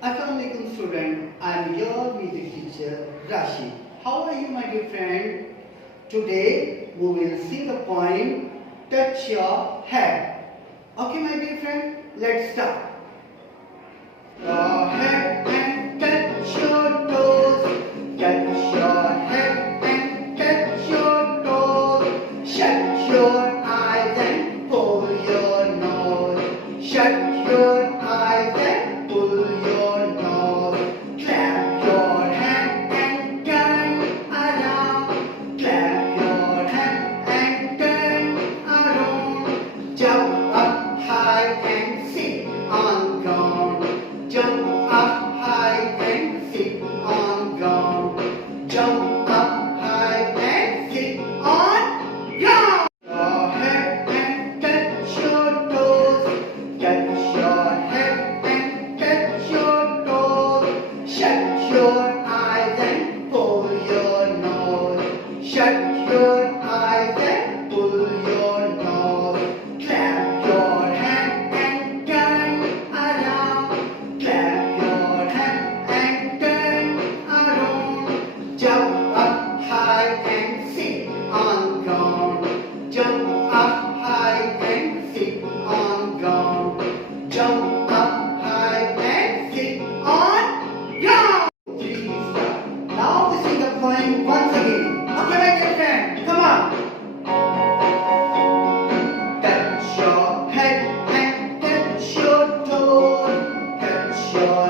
Assalamualaikum student, I am your music teacher Rashi. How are you my dear friend? Today we will sing the poem Touch Your Head. Okay my dear friend, let's start. Your head and touch your toes, touch your head and touch your toes. Shut your eyes and pull your nose. Shut your eyes and pull your nose. Clap your hand and turn around. Clap your hand and turn around. Jump up high and sit on ground. Jump up high and sit on ground. Jump up high and sit on ground. Your head and touch your toes. Touch your head and touch your toes. Shut your eyes and pull your nose. Shut your eyes and pull your nose. Clap your hand and turn around. Clap your hand and turn around. Jump up high and sit on ground. Jump up high and sit on ground. Jump up high and sit on ground. Three start. Now we sing the poem once again. Okay, my dear friend, come on. Touch your head and touch your toes. Touch your